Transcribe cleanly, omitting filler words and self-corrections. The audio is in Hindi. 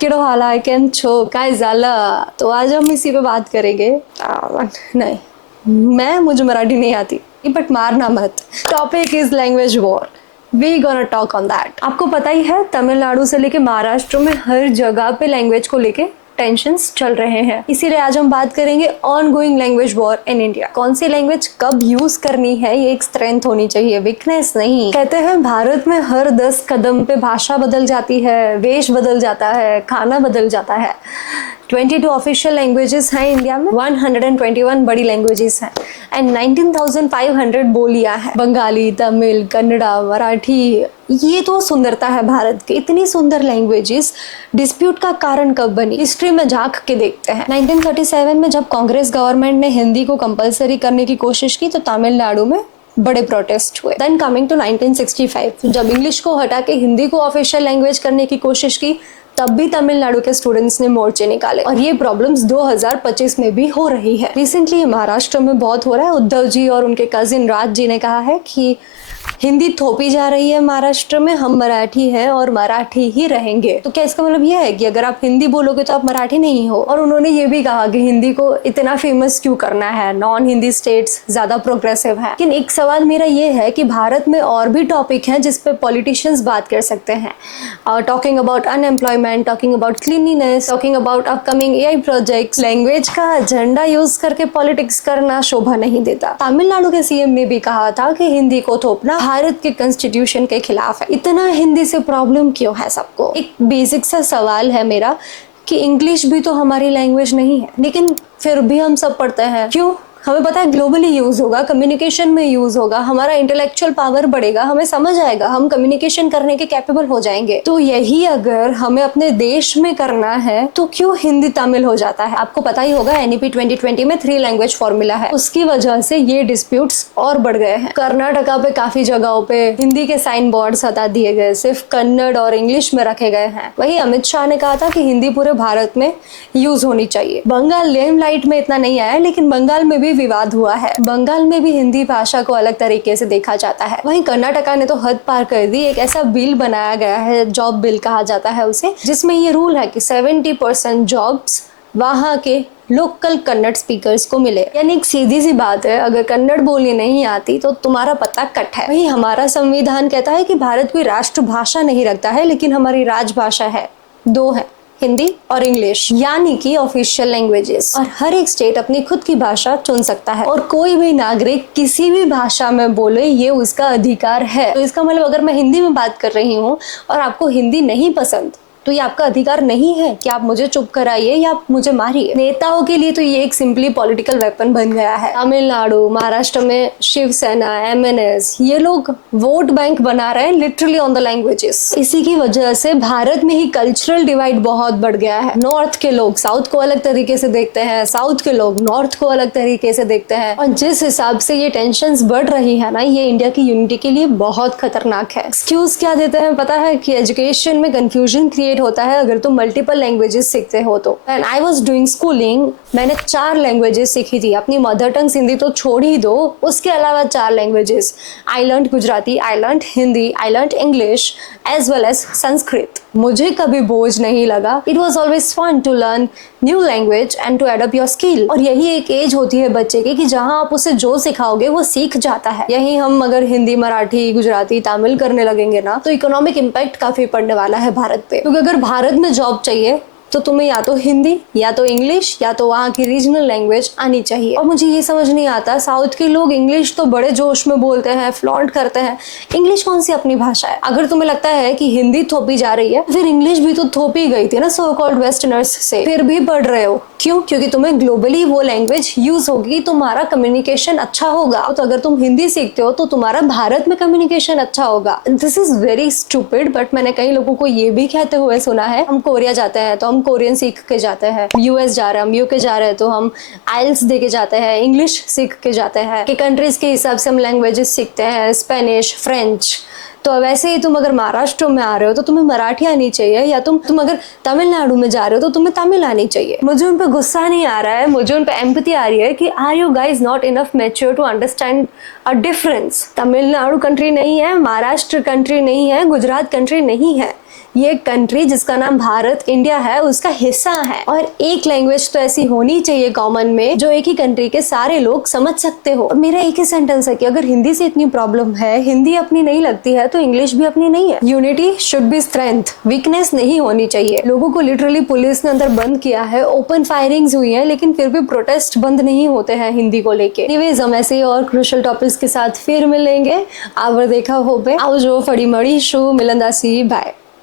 किड़ो हाला केम छो काय झाला। तो आज हम इसी पे बात करेंगे। नहीं, मुझे मराठी नहीं आती, बट मारना मत। Topic is language war. We gonna talk on that. आपको पता ही है, तमिलनाडु से लेके महाराष्ट्र में हर जगह पे लैंग्वेज को लेके टेंशन्स चल रहे हैं। इसीलिए आज हम बात करेंगे on going language war in India. कौन सी लैंग्वेज कब यूज करनी है, ये एक स्ट्रेंथ होनी चाहिए, वीकनेस नहीं। कहते हैं भारत में हर 10 कदम पे भाषा बदल जाती है, वेश बदल जाता है, खाना बदल जाता है। 22 ऑफिशियल लैंग्वेजेस हैं इंडिया में, 121 बड़ी लैंग्वेजेस हैं एंड 19,500 बोलियां हैं। बंगाली, तमिल, कन्नड़ा, मराठी, ये तो सुंदरता है भारत की। इतनी सुंदर लैंग्वेजेस डिस्प्यूट का कारण कब बनी, हिस्ट्री में झांक के देखते हैं। 1937 में जब कांग्रेस गवर्नमेंट ने हिंदी को कंपलसरी करने की कोशिश की तो तमिलनाडु में बड़े प्रोटेस्ट हुए। देन कमिंग टू 1965, जब इंग्लिश को हटा के हिंदी को ऑफिशियल लैंग्वेज करने की कोशिश की, तब भी तमिलनाडु के स्टूडेंट्स ने मोर्चे निकाले और ये प्रॉब्लम्स 2025 में भी हो रही है। रिसेंटली महाराष्ट्र में बहुत हो रहा है। उद्धव जी और उनके कजिन राज जी ने कहा है कि हिंदी थोपी जा रही है महाराष्ट्र में, हम मराठी हैं और मराठी ही रहेंगे। तो क्या इसका मतलब यह है कि अगर आप हिंदी बोलोगे तो आप मराठी नहीं हो? और उन्होंने ये भी कहा कि हिंदी को इतना फेमस क्यों करना है, नॉन हिंदी स्टेट्स ज्यादा प्रोग्रेसिव है। लेकिन एक सवाल मेरा ये है कि भारत में और भी टॉपिक हैं जिसपे पॉलिटिशियंस बात कर सकते हैं। Talking about unemployment, talking about cleanliness, talking about upcoming AI projects. Language का एजेंडा यूज करके पॉलिटिक्स करना शोभा नहीं देता। तमिलनाडु के सीएम ने भी कहा था कि हिंदी को थोपना भारत के कॉन्स्टिट्यूशन के खिलाफ है। इतना हिंदी से प्रॉब्लम क्यों है सबको? एक बेसिक सा सवाल है मेरा कि इंग्लिश भी तो हमारी लैंग्वेज नहीं है, लेकिन फिर भी हम सब पढ़ते हैं। क्यों? हमें पता है ग्लोबली यूज होगा, कम्युनिकेशन में यूज होगा, हमारा इंटेलेक्चुअल पावर बढ़ेगा, हमें समझ आएगा, हम कम्युनिकेशन करने के कैपेबल हो जाएंगे। तो यही अगर हमें अपने देश में करना है तो क्यों हिंदी तमिल हो जाता है? आपको पता ही होगा एनईपी 2020 में 3 लैंग्वेज फॉर्मूला है, उसकी वजह से ये डिस्प्यूट्स और बढ़ गए हैं। कर्नाटका पे काफी जगहों पे हिंदी के साइन बोर्ड्स हटा दिए गए, सिर्फ कन्नड़ और इंग्लिश में रखे गए हैं। वही अमित शाह ने कहा था कि हिंदी पूरे भारत में यूज होनी चाहिए। बंगाल लेमलाइट में इतना नहीं आया, लेकिन बंगाल में भी विवाद हुआ है। बंगाल में भी हिंदी भाषा को अलग तरीके से देखा जाता है। वहीं कर्नाटका ने तो हद पार कर दी। एक ऐसा बिल बनाया गया है, जॉब बिल कहा जाता है उसे, जिसमें ये रूल है कि 70% जॉब्स वहाँ के लोकल कन्नड़ स्पीकर्स को मिले। यानी एक सीधी सी बात है, अगर कन्नड़ बोली नहीं आती तो तुम्हारा पता कट है। वही हमारा संविधान कहता है कि भारत कोई राष्ट्रभाषा नहीं रखता है, लेकिन हमारी राजभाषा है, 2 है, हिंदी और इंग्लिश, यानी कि ऑफिशियल लैंग्वेजेस। और हर एक स्टेट अपनी खुद की भाषा चुन सकता है और कोई भी नागरिक किसी भी भाषा में बोले, ये उसका अधिकार है। तो इसका मतलब अगर मैं हिंदी में बात कर रही हूँ और आपको हिंदी नहीं पसंद, तो ये आपका अधिकार नहीं है कि आप मुझे चुप कराइए या आप मुझे मारिए। नेताओं के लिए तो ये एक सिंपली पॉलिटिकल वेपन बन गया है। तमिलनाडु, महाराष्ट्र में शिवसेना, एमएनएस, ये लोग वोट बैंक बना रहे हैं लिटरली ऑन द लैंग्वेजेस। इसी की वजह से भारत में ही कल्चरल डिवाइड बहुत बढ़ गया है। नॉर्थ के लोग साउथ को अलग तरीके से देखते हैं, साउथ के लोग नॉर्थ को अलग तरीके से देखते हैं। और जिस हिसाब से ये टेंशंस बढ़ रही है ना, ये इंडिया की यूनिटी के लिए बहुत खतरनाक है। एक्सक्यूज क्या देते हैं पता है? कि एजुकेशन में कंफ्यूजन क्रिएट होता है अगर तुम मल्टीपल लैंग्वेजेस सीखते हो तो। And I was doing schooling, मैंने 4 लैंग्वेजेस सीखी थी। अपनी मदर टंग हिंदी तो छोड़ ही दो, उसके अलावा 4 languages. I learn Gujarati, I learn Hindi, I learn English as well as Sanskrit. मुझे कभी बोझ नहीं लगा। It was always fun to learn new language and to add up your skill. और यही एक एज होती है बच्चे की कि जहाँ आप उसे जो सिखाओगे वो सीख जाता है। यही हम अगर हिंदी, मराठी, गुजराती, तमिल करने लगेंगे ना, तो इकोनॉमिक इम्पैक्ट काफी पड़ने वाला है भारत पे। क्योंकि अगर भारत में जॉब चाहिए तो तुम्हें या तो हिंदी या तो इंग्लिश या तो वहाँ की रीजनल लैंग्वेज आनी चाहिए। और मुझे ये समझ नहीं आता, साउथ के लोग इंग्लिश तो बड़े जोश में बोलते हैं, फ्लॉन्ट करते हैं। इंग्लिश कौन सी अपनी भाषा है? अगर तुम्हें लगता है कि हिंदी थोपी जा रही है, फिर इंग्लिश भी तो थोपी गई थी ना सो कॉल्ड वेस्टर्नर्स से, फिर भी पढ़ रहे हो। क्यों? क्योंकि तुम्हें ग्लोबली वो लैंग्वेज यूज होगी, तुम्हारा कम्युनिकेशन अच्छा होगा। तो अगर तुम हिंदी सीखते हो तो तुम्हारा भारत में कम्युनिकेशन अच्छा होगा। This is very stupid, but मैंने कई लोगों को ये भी कहते हुए सुना है, हम कोरिया जाते हैं तो हम कोरियन सीख के जाते हैं, यूएस जा रहे हैं, हम यूके जा रहे हैं तो हम आइल्स दे के जाते हैं, इंग्लिश सीख के जाते हैं। कि कंट्रीज के हिसाब से हम लैंग्वेजेस सीखते हैं, स्पेनिश, फ्रेंच। तो वैसे ही तुम अगर महाराष्ट्र में आ रहे हो तो तुम्हें मराठी आनी चाहिए, या तुम अगर तमिलनाडु में जा रहे हो तो तुम्हें तमिल आनी चाहिए। मुझे उन पे गुस्सा नहीं आ रहा है, मुझे उन पे एम्पैथी आ रही है कि are you guys not enough mature to understand a difference. Tamil Nadu country नहीं है, महाराष्ट्र कंट्री नहीं है, गुजरात कंट्री नहीं है। ये कंट्री जिसका नाम भारत इंडिया है उसका हिस्सा है, और एक लैंग्वेज तो ऐसी होनी चाहिए कॉमन में जो एक ही कंट्री के सारे लोग समझ सकते हो। मेरा एक ही सेंटेंस है कि अगर हिंदी से इतनी प्रॉब्लम है, हिंदी अपनी नहीं लगती है, तो इंग्लिश भी अपनी नहीं है। Unity should be strength, weakness नहीं होनी चाहिए। लोगों को लिटरली पुलिस ने अंदर बंद किया है, ओपन फायरिंग्स हुई है, लेकिन फिर भी प्रोटेस्ट बंद नहीं होते हैं हिंदी को लेके। एनीवेज हम ऐसे ही और क्रूशियल टॉपिक्स के साथ फिर मिलेंगे। आवर देखा हो पे आओ जो फड़ी मड़ी शो मिलंदासी बाय।